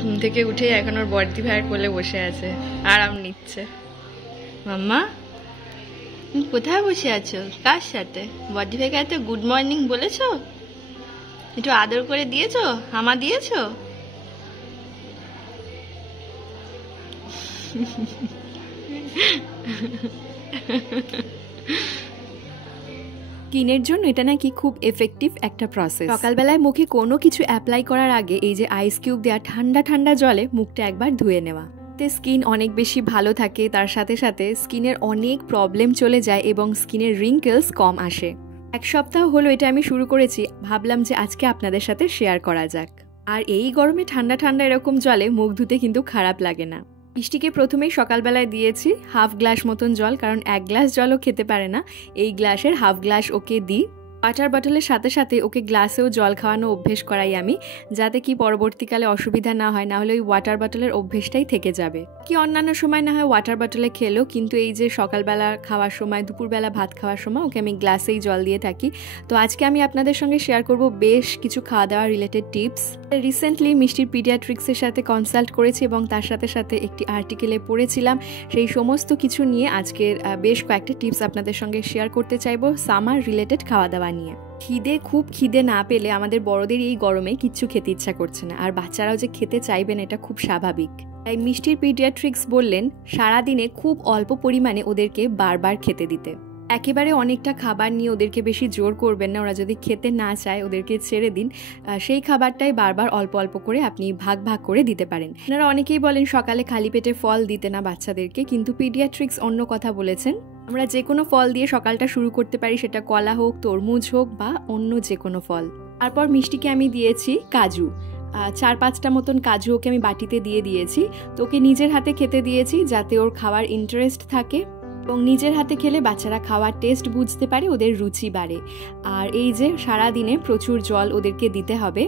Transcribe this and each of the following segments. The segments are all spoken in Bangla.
ঘুম থেকে উঠে এখন ওর বর্দি ভাইয়ের কোলে বসে আছে, আরাম নিচ্ছে। মাম্মা, তুমি কোথায় বসে আছো? কার সাথে? বর্দি ভাইকে এত গুড মর্নিং বলেছো? একটু আদর করে দিয়েছো? হামা দিয়েছো? স্কিনের জন্য এটা নাকি খুব এফেক্টিভ একটা প্রসেস। সকালবেলায় মুখে কোনো কিছু অ্যাপ্লাই করার আগে এই যে আইস কিউব দেওয়া ঠান্ডা ঠান্ডা জলে মুখটা একবার ধুয়ে নেওয়া, তে স্কিন অনেক বেশি ভালো থাকে। তার সাথে সাথে স্কিনের অনেক প্রবলেম চলে যায় এবং স্কিনের রিঙ্কেলস কম আসে। এক সপ্তাহ হলো এটা আমি শুরু করেছি, ভাবলাম যে আজকে আপনাদের সাথে শেয়ার করা যাক। আর এই গরমে ঠান্ডা ঠান্ডা এরকম জলে মুখ ধুতে কিন্তু খারাপ লাগে না। মিষ্টিকে প্রথমেই সকালবেলায় দিয়েছি হাফ গ্লাস মতন জল, কারণ এক গ্লাস জলও খেতে পারে না। এই গ্লাসের হাফ গ্লাস ওকে দিই। ওয়াটার বটলের সাথে সাথে ওকে গ্লাসেও জল খাওয়ানো অভ্যেস করাই আমি, যাতে কি পরবর্তীকালে অসুবিধা না হয়, না হলে ওই ওয়াটার বটলের অভ্যেসটাই থেকে যাবে। কি অন্যান্য সময় না হয় ওয়াটার বটলে খেলো, কিন্তু এই যে সকালবেলা খাওয়ার সময়, দুপুরবেলা ভাত খাওয়ার সময় ওকে আমি গ্লাসেই জল দিয়ে থাকি। তো আজকে আমি আপনাদের সঙ্গে শেয়ার করব বেশ কিছু খাওয়া দাওয়া রিলেটেড টিপস। রিসেন্টলি মিষ্টির পিডিয়াট্রিক্সের সাথে কনসাল্ট করেছি এবং তার সাথে সাথে একটি আর্টিকেলে পড়েছিলাম। সেই সমস্ত কিছু নিয়ে আজকের বেশ কয়েকটা টিপস আপনাদের সঙ্গে শেয়ার করতে চাইবো সামার রিলেটেড খাওয়া দাওয়া নিয়ে। খুব খিদে না পেলে আমাদের বড়দের এই গরমে কিচ্ছু খেতে ইচ্ছা করছে না, আর বাচ্চারাও যে খেতে চাইবেন এটা খুব স্বাভাবিক। তাই মিষ্টির পিডিয়াট্রিক্স বললেন সারাদিনে খুব অল্প পরিমাণে ওদেরকে বারবার খেতে দিতে। একেবারে অনেকটা খাবার নিয়ে ওদেরকে বেশি জোর করবেন না, ওরা যদি খেতে না চায় ওদেরকে ছেড়ে দিন। সেই খাবারটাই বারবার অল্প অল্প করে আপনি ভাগ ভাগ করে দিতে পারেন। আপনারা অনেকেই বলেন সকালে খালি পেটে ফল দিতে না বাচ্চাদেরকে, কিন্তু পিডিয়াট্রিক্স অন্য কথা বলেছেন। আমরা যে কোনো ফল দিয়ে সকালটা শুরু করতে পারি, সেটা কলা হোক, তরমুজ হোক বা অন্য যে কোনো ফল। তারপর মিষ্টিকে আমি দিয়েছি কাজু, 4-5টা মতন কাজু ওকে আমি বাটিতে দিয়ে দিয়েছি। তো ওকে নিজের হাতে খেতে দিয়েছি যাতে ওর খাওয়ার ইন্টারেস্ট থাকে, এবং নিজের হাতে খেলে বাচ্চারা খাওয়ার টেস্ট বুঝতে পারে, ওদের রুচি বাড়ে। আর এই যে সারাদিনে প্রচুর জল ওদেরকে দিতে হবে।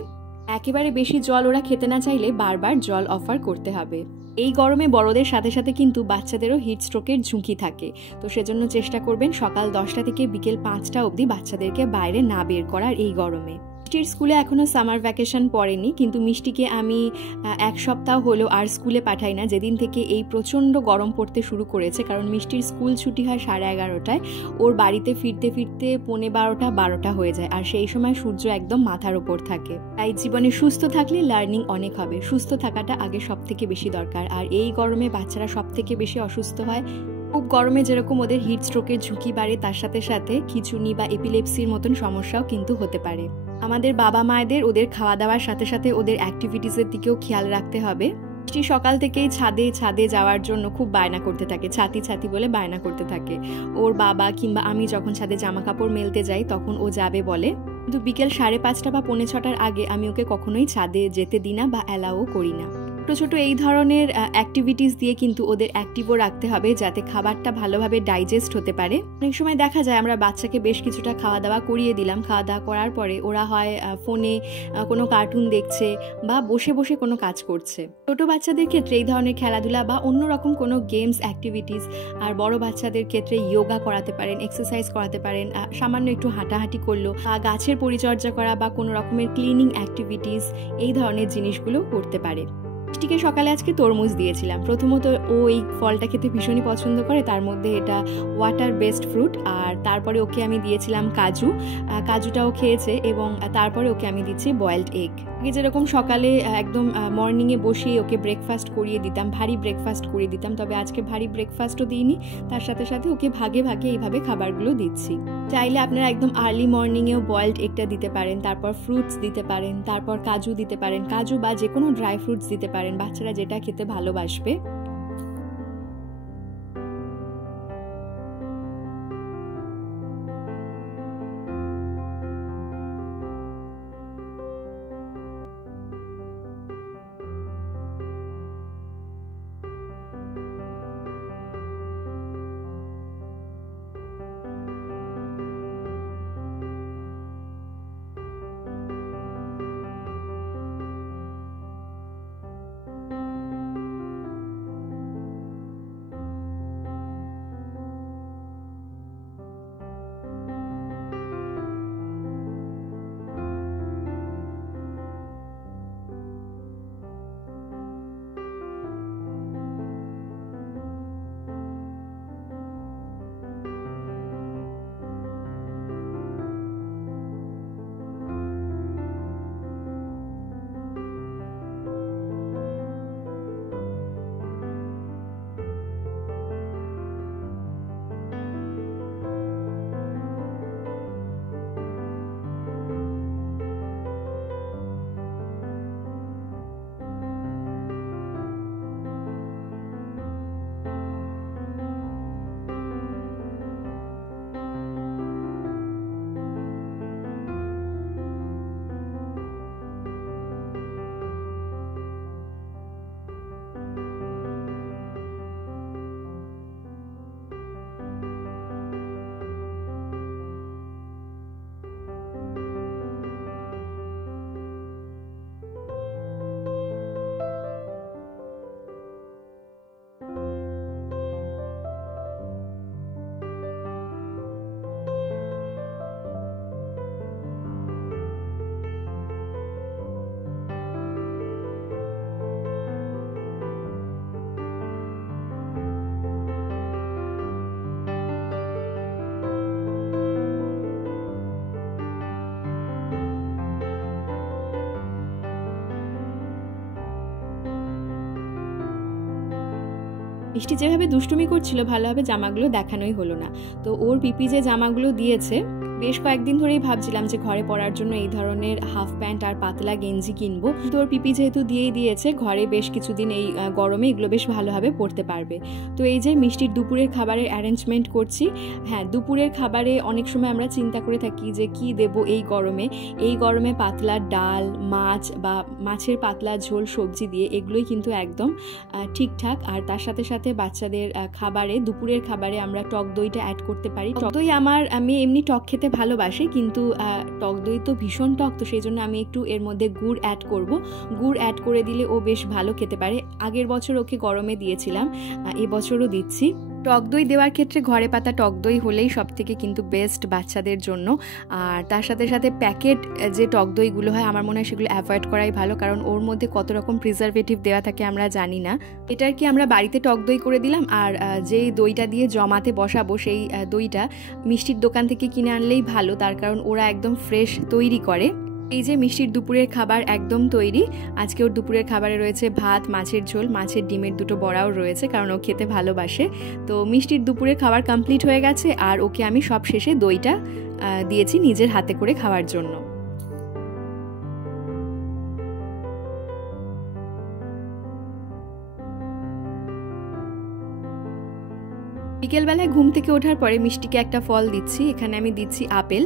একেবারে বেশি জল ওরা খেতে না চাইলে বারবার জল অফার করতে হবে। এই গরমে বড়দের সাথে সাথে কিন্তু বাচ্চাদেরও হিট স্ট্রোকের ঝুঁকি থাকে। তো সেজন্য চেষ্টা করবেন সকাল 10টা থেকে বিকেল 5টা অবধি বাচ্চাদেরকে বাইরে না বের করার এই গরমে। মিষ্টির স্কুলে এখনও সামার ভ্যাকেশন পড়েনি, কিন্তু মিষ্টিকে আমি এক সপ্তাহ হলো আর স্কুলে পাঠাই না, যেদিন থেকে এই প্রচণ্ড গরম পড়তে শুরু করেছে। কারণ মিষ্টির স্কুল ছুটি হয় 11:30টায়, ওর বাড়িতে ফিরতে ফিরতে 11:45-12টা হয়ে যায়, আর সেই সময় সূর্য একদম মাথার ওপর থাকে। তাই জীবনে সুস্থ থাকলে লার্নিং অনেক হবে। সুস্থ থাকাটা আগে সব থেকে বেশি দরকার। আর এই গরমে বাচ্চারা সব থেকে বেশি অসুস্থ হয়। খুব গরমে যেরকম ওদের হিট স্ট্রোকের ঝুঁকি বাড়ে, তার সাথে সাথে খিঁচুনি বা এপিলেপসির মতন সমস্যাও কিন্তু হতে পারে। আমাদের বাবা মায়েদের ওদের খাওয়া দাওয়ার সাথে সাথে ওদের অ্যাক্টিভিটিসের দিকেও খেয়াল রাখতে হবে। মিষ্টি সকাল থেকেই ছাদে যাওয়ার জন্য খুব বায়না করতে থাকে, ছাতি বলে বায়না করতে থাকে। ওর বাবা কিংবা আমি যখন ছাদে জামা কাপড় মেলতে যাই তখন ও যাবে বলে, কিন্তু বিকেল 5:30 বা 5:45-টার আগে আমি ওকে কখনোই ছাদে যেতে দিই না বা অ্যালাও করি না। ছোট এই ধরনের অ্যাক্টিভিটিস দিয়ে কিন্তু ওদের অ্যাক্টিভও রাখতে হবে, যাতে খাবারটা ভালোভাবে ডাইজেস্ট হতে পারে। অনেক সময় দেখা যায় আমরা বাচ্চাকে বেশ কিছুটা খাওয়া দাওয়া করিয়ে দিলাম, খাওয়া দাওয়া করার পরে ওরা হয় ফোনে কোনো কার্টুন দেখছে বা বসে বসে কোনো কাজ করছে। ছোট বাচ্চাদের ক্ষেত্রে এই ধরনের খেলাধুলা বা অন্যরকম কোনো গেমস অ্যাক্টিভিটিস, আর বড় বাচ্চাদের ক্ষেত্রে যোগা করাতে পারেন, এক্সারসাইজ করাতে পারেন, সামান্য একটু হাঁটাহাঁটি করলো, গাছের পরিচর্যা করা বা কোনো রকমের ক্লিনিং অ্যাক্টিভিটিস, এই ধরনের জিনিসগুলো করতে পারে। মিষ্টিকে সকালে আজকে তরমুজ দিয়েছিলাম। প্রথমত ও এই ফলটা খেতে ভীষণই পছন্দ করে, তার মধ্যে এটা ওয়াটার বেসড ফ্রুট। আর তারপরে ওকে আমি দিয়েছিলাম কাজুটাও খেয়েছে, এবং তারপরে ওকে আমি দিচ্ছি বয়েলড এগ। আগে যেরকম সকালে একদম মর্নিংয়ে বসিয়ে ওকে ব্রেকফাস্ট করিয়ে দিতাম, ভারী ব্রেকফাস্ট করিয়ে দিতাম, তবে আজকে ভারী ব্রেকফাস্টও দিইনি, তার সাথে সাথে ওকে ভাগে ভাগে এইভাবে খাবারগুলো দিচ্ছি। চাইলে আপনারা একদম আর্লি মর্নিংয়েও বয়েলড এগটা দিতে পারেন, তারপর ফ্রুটস দিতে পারেন, তারপর কাজু দিতে পারেন, কাজু বা যে কোনো ড্রাই ফ্রুটস দিতে পারেন, বাচ্চারা যেটা খেতে ভালোবাসবে। মিষ্টি যেভাবে দুষ্টুমি করছিল ভালোভাবে জামাগুলো দেখানোই হলো না। তো ওর পিপি যে জামাগুলো দিয়েছে, বেশ কয়েকদিন ধরেই ভাবছিলাম যে ঘরে পরার জন্য এই ধরনের হাফ প্যান্ট আর পাতলা গেঞ্জি কিনবো, তো ওর পিপি যেহেতু দিয়েই দিয়েছে, ঘরে বেশ কিছুদিন এই গরমে এগুলো বেশ ভালোভাবে পরতে পারবে। তো এই যে মিষ্টির দুপুরের খাবারের অ্যারেঞ্জমেন্ট করছি। হ্যাঁ, দুপুরের খাবারে অনেক সময় আমরা চিন্তা করে থাকি যে কি দেব এই গরমে পাতলা ডাল, মাছ বা মাছের পাতলা ঝোল সবজি দিয়ে, এগুলোই কিন্তু একদম ঠিকঠাক। আর তার সাথে সাথে বাচ্চাদের খাবারে, দুপুরের খাবারে আমরা টক দইটা অ্যাড করতে পারি। টক দই আমি এমনি টক খেতে ভালোবাসি, কিন্তু টক দই তো ভীষণ টক, তো সেই জন্য আমি একটু এর মধ্যে গুড় অ্যাড করব। গুড় অ্যাড করে দিলে ও বেশ ভালো খেতে পারে। আগের বছর ওকে গরমে দিয়েছিলাম, এবছরও দিচ্ছি। টক দই দেওয়ার ক্ষেত্রে ঘরে পাতা টক দই হলেই সব থেকে কিন্তু বেস্ট বাচ্চাদের জন্য। আর তার সাথে সাথে প্যাকেট যে টক দইগুলো হয়, আমার মনে হয় সেগুলো অ্যাভয়েড করাই ভালো, কারণ ওর মধ্যে কত রকম প্রিজারভেটিভ দেওয়া থাকে আমরা জানি না। এটার কি আমরা বাড়িতে টক দই করে দিলাম, আর যেই দইটা দিয়ে জমাতে বসাবো সেই দইটা মিষ্টির দোকান থেকে কিনে আনলেই ভালো, তার কারণ ওরা একদম ফ্রেশ তৈরি করে। এই যে মিষ্টির দুপুরের খাবার একদম তৈরি। আজকে ওর দুপুরের খাবারে রয়েছে ভাত, মাছের ঝোল, মাছের ডিমের দুটো বড়াও রয়েছে, কারণ ও খেতে ভালোবাসে। তো মিষ্টির দুপুরের খাবার কমপ্লিট হয়ে গেছে, আর ওকে আমি সব শেষে দইটা দিয়েছি নিজের হাতে করে খাওয়ার জন্য। বিকেলবেলায় ঘুম থেকে ওঠার পরে মিষ্টিকে একটা ফল দিচ্ছি। এখানে আমি দিচ্ছি আপেল।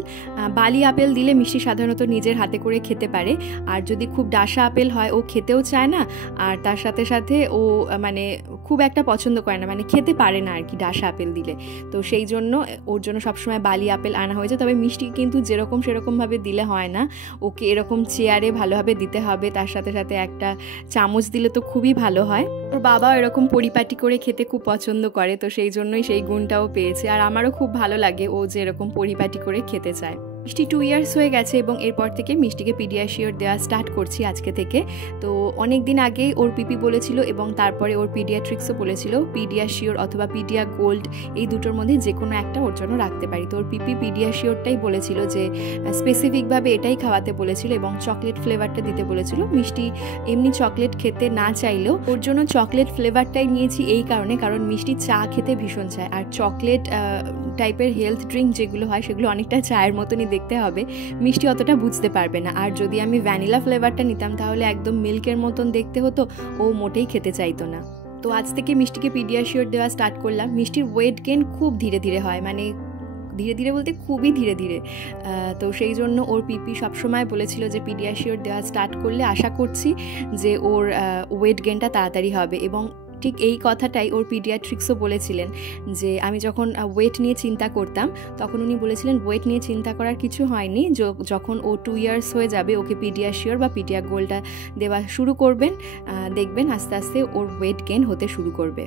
বালি আপেল দিলে মিষ্টি সাধারণত নিজের হাতে করে খেতে পারে, আর যদি খুব ডাসা আপেল হয় ও খেতেও চায় না, আর তার সাথে সাথে ও মানে খুব একটা পছন্দ করে না, মানে খেতে পারে না আর কি ডাসা আপেল দিলে। তো সেই জন্য ওর জন্য সবসময় বালি আপেল আনা হয়েছে। তবে মিষ্টি কিন্তু যেরকম সেরকমভাবে দিলে হয় না, ওকে এরকম চেয়ারে ভালোভাবে দিতে হবে, তার সাথে সাথে একটা চামচ দিলে তো খুবই ভালো হয়। ওর বাবা এরকম পরিপাটি করে খেতে খুব পছন্দ করে, তো সেই জন্যই সেই গুণটাও পেয়েছে। আর আমারও খুব ভালো লাগে ও যে এরকম পরিপাটি করে খেতে চায়। মিষ্টি 2 ইয়ার্স হয়ে গেছে এবং এরপর থেকে মিষ্টিকে পিডিয়াশিওর দেওয়া স্টার্ট করছি আজকে থেকে। তো অনেক দিন আগেই ওর পিপি বলেছিল এবং তারপরে ওর পিডিয়াট্রিক্সও বলেছিল পিডিয়াশিওর অথবা পিডিয়া গোল্ড, এই দুটোর মধ্যে যে কোনো একটা ওর জন্য রাখতে পারি। তো ওর পিপি পিডিয়াশিওরটাই বলেছিল, যে স্পেসিফিকভাবে এটাই খাওয়াতে বলেছিল এবং চকলেট ফ্লেভারটা দিতে বলেছিল। মিষ্টি এমনি চকলেট খেতে না চাইলেও ওর জন্য চকলেট ফ্লেভারটাই নিয়েছি এই কারণে, কারণ মিষ্টি চা খেতে ভীষণ চায়, আর চকলেট টাইপের হেলথ ড্রিঙ্ক যেগুলো হয় সেগুলো অনেকটা চায়ের মতনই দেখতে হবে, মিষ্টি অতটা বুঝতে পারবে না। আর যদি আমি ভ্যানিলা ফ্লেভারটা নিতাম তাহলে একদম মিল্কের মতন দেখতে হতো, ও মোটেই খেতে চাইতো না। তো আজ থেকে মিষ্টিকে পিডিয়াশিওর দেওয়া স্টার্ট করলাম। মিষ্টির ওয়েট গেইন খুব ধীরে ধীরে হয়, মানে ধীরে ধীরে বলতে খুবই ধীরে ধীরে। তো সেই জন্য ওর পিপি সবসময় বলেছিল যে পিডিয়াশিওর দেওয়া স্টার্ট করলে আশা করছি যে ওর ওয়েট গেইনটা তাড়াতাড়ি হবে, এবং ঠিক এই কথাটাই ওর পিডিয়াট্রিক্সও বলেছিলেন, যে আমি যখন ওয়েট নিয়ে চিন্তা করতাম তখন উনি বলেছিলেন ওয়েট নিয়ে চিন্তা করার কিছু হয়নি, যখন ও 2 ইয়ার্স হয়ে যাবে ওকে পিডিয়াশিওর বা পিডিয়া গোল্ডটা দেওয়া শুরু করবেন, দেখবেন আস্তে আস্তে ওর ওয়েট গেইন হতে শুরু করবে।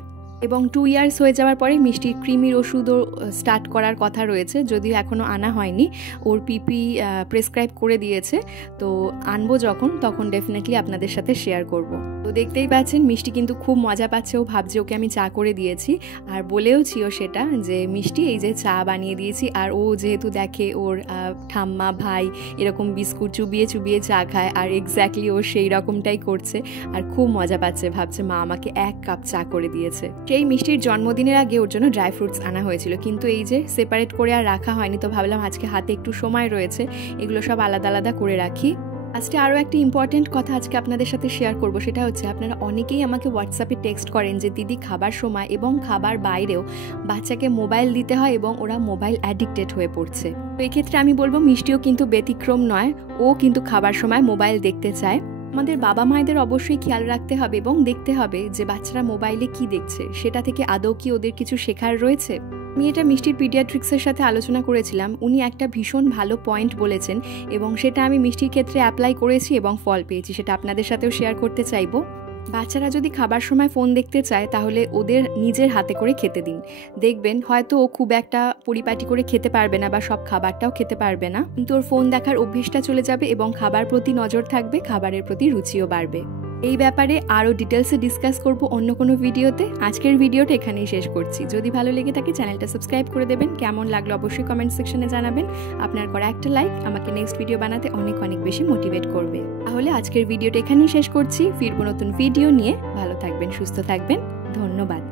এবং 2 ইয়ার্স হয়ে যাওয়ার পরে মিষ্টির ক্রিমির ওষুধও স্টার্ট করার কথা রয়েছে, যদিও এখনও আনা হয়নি। ওর পিপি প্রেসক্রাইব করে দিয়েছে, তো আনবো যখন তখন ডেফিনেটলি আপনাদের সাথে শেয়ার করব। তো দেখতেই পাচ্ছেন মিষ্টি কিন্তু খুব মজা পাচ্ছে, ও ভাবছে ওকে আমি চা করে দিয়েছি, আর বলেওছিও সেটা যে মিষ্টি এই যে চা বানিয়ে দিয়েছি। আর ও যেহেতু দেখে ওর ঠাম্মা ভাই এরকম বিস্কুট চুবিয়ে চুবিয়ে চা খায়, আর এক্স্যাক্টলি ও সেই রকমটাই করছে, আর খুব মজা পাচ্ছে, ভাবছে মা আমাকে 1 কাপ চা করে দিয়েছে। সেই মিষ্টির জন্মদিনের আগে ওর জন্য ড্রাই ফ্রুটস আনা হয়েছিল, কিন্তু এই যে সেপারেট করে আর রাখা হয়নি, তো ভাবলাম আজকে হাতে একটু সময় রয়েছে, এগুলো সব আলাদা আলাদা করে রাখি। আজকে আরও একটা ইম্পর্টেন্ট কথা আজকে আপনাদের সাথে শেয়ার করব, সেটা হচ্ছে আপনারা অনেকেই আমাকে হোয়াটসঅ্যাপে টেক্সট করেন যে দিদি খাবার সময় এবং খাবার বাইরেও বাচ্চাকে মোবাইল দিতে হয় এবং ওরা মোবাইল অ্যাডিক্টেড হয়ে পড়ছে। তো এক্ষেত্রে আমি বলবো মিষ্টিও কিন্তু ব্যতিক্রম নয়, ও কিন্তু খাবার সময় মোবাইল দেখতে চায়। আমাদের বাবা মায়েদের অবশ্যই খেয়াল রাখতে হবে এবং দেখতে হবে যে বাচ্চারা মোবাইলে কি দেখছে, সেটা থেকে আদৌ কি ওদের কিছু শেখার রয়েছে। আমি এটা মিষ্টির পিডিয়াট্রিক্সের সাথে আলোচনা করেছিলাম, উনি একটা ভীষণ ভালো পয়েন্ট বলেছেন এবং সেটা আমি মিষ্টির ক্ষেত্রে অ্যাপ্লাই করেছি এবং ফল পেয়েছি, সেটা আপনাদের সাথেও শেয়ার করতে চাইবো। বাচ্চারা যদি খাবার সময় ফোন দেখতে চায় তাহলে ওদের নিজের হাতে করে খেতে দিন, দেখবেন হয়তো ও খুব একটা পরিপাটি করে খেতে পারবে না বা সব খাবারটাও খেতে পারবে না, কিন্তু ওর ফোন দেখার অভ্যেসটা চলে যাবে এবং খাবার প্রতি নজর থাকবে, খাবারের প্রতি রুচিও বাড়বে। এই ব্যাপারে আরও ডিটেলসে ডিসকাস করব অন্য কোনো ভিডিওতে। আজকের ভিডিওটা এখানেই শেষ করছি। যদি ভালো লেগে থাকে চ্যানেলটা সাবস্ক্রাইব করে দেবেন, কেমন লাগলো অবশ্যই কমেন্ট সেকশনে জানাবেন। আপনার করা একটা লাইক আমাকে নেক্সট ভিডিও বানাতে অনেক অনেক বেশি মোটিভেট করবে। তাহলে আজকের ভিডিওটা এখানেই শেষ করছি, ফিরবো নতুন ভিডিও নিয়ে। ভালো থাকবেন, সুস্থ থাকবেন, ধন্যবাদ।